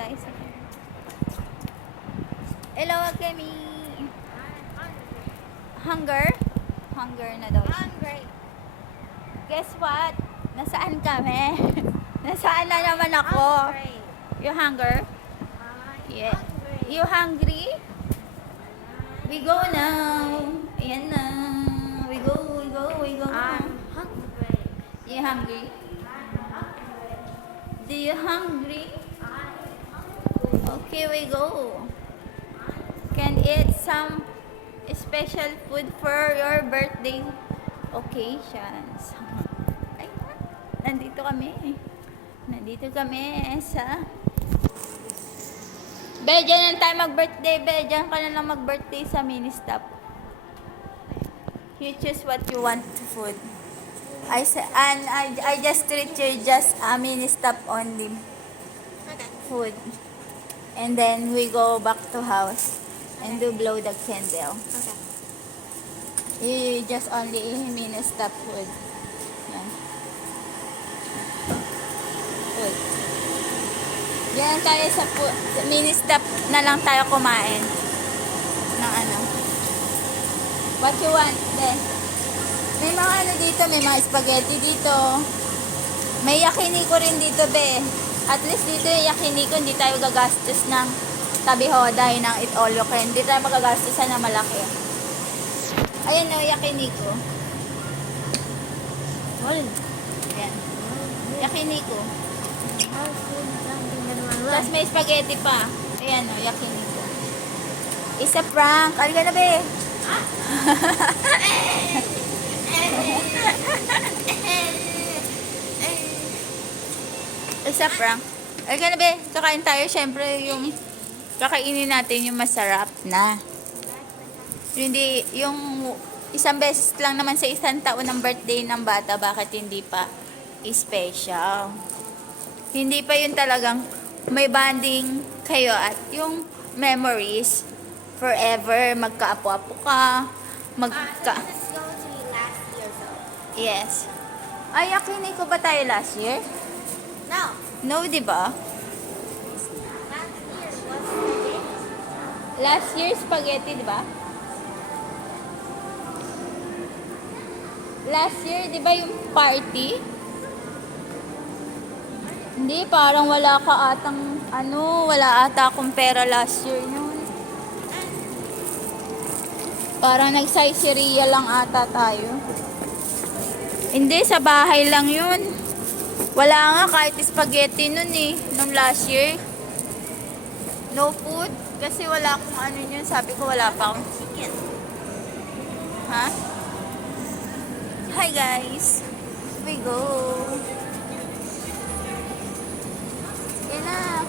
tayo sa... Hello, Kemi. Hunger? Hunger na daw. Hungry. Guess what? Nasaan kami? Nasaan na naman ako? Hungry. You hunger? Yeah. You hungry? We go now. Ayan na. We go. I'm hungry. You hungry? Do you hungry? Okay, we go. Can eat some special food for your birthday occasions. Ay, nandito kami. Nandito kami sa... Be, dyan lang tayo mag-birthday, be. Dyan ka na lang mag-birthday sa mini-stop. You choose what you want food. I just treat you just a mini-stop only Okay. food. And then we go back to house and do blow the candle. Okay. You just only mini-stop food. Yan. Food. Yan tayo sa mini-stop na lang tayo kumain. Ng ano. What you want, then? May mga ano dito, may mga spaghetti dito. May yakiniko rin dito, be. At least dito yung yakiniko, hindi tayo gagastos ng tabi-hoday ng Eat All You Can. Hindi tayo magagastosan na malaki. Ayan o, yakiniko. Wala. Ayan. Yakiniko. Tapos may spaghetti pa. Ayan o, yakiniko. Isa prank. Alika na, be. Isa prank. Alika na, be. Kakain tayo. Siyempre, yung kakainin natin yung masarap na. Hindi, yung isang beses lang naman sa isang taon ng birthday ng bata, bakit hindi pa special? Hindi pa yun talagang may bonding kayo at yung memories forever, magkaapo-apo ka, This is going to be last year, so. Yes. Ay, yakinay ko ba tayo last year? No. No, di ba? Last year was spaghetti. Last year, spaghetti, di ba? Last year, di ba yung party? Hindi, parang wala ka atang, wala ata akong pera last year yun. Parang nag-Saizeriya lang ata tayo. Hindi, sa bahay lang yun. Wala nga kahit spaghetti nun eh, nung last year. No food, kasi wala akong ano yun. Sabi ko wala pa akong chicken. Ha? Hi guys. We go. Yan na.